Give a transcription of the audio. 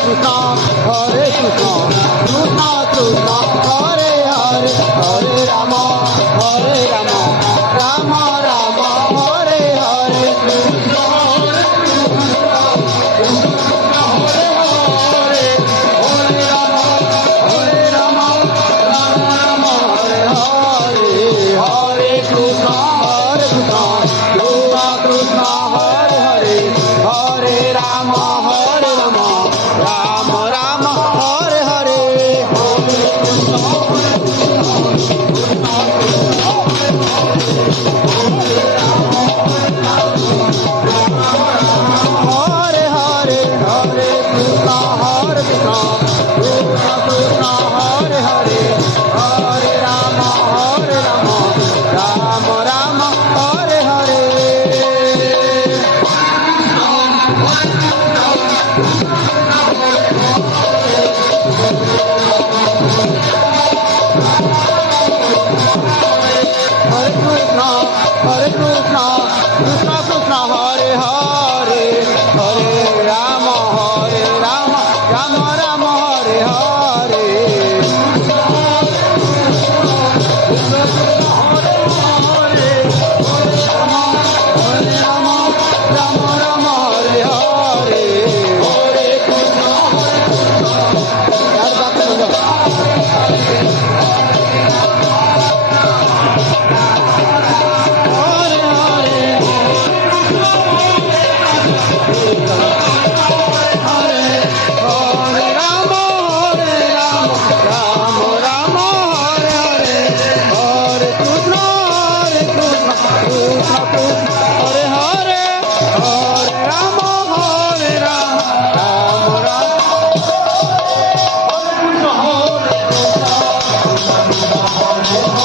Krishna, Hare Krishna, Krishna Krishna, Hare Hare, Hare Rama, Rama Rama, Hare Hare, Krishna Hare Krishna, Hare Hare, Hare Rama, Rama Rama, Hare Hare, Hare Krishna, Krishna Krishna, Hare Hare, Hare Rama, Rama Rama, Hare Hare, Hare Hare, Hare Krishna, Krishna Krishna, Hare Hare, Hare Rama, Rama Rama, Hare Hare. Hare Krishna, Krishna Krishna, Hare Hare, Hare Rama, Rama Rama, Hare Hare. Hare Rama, Rama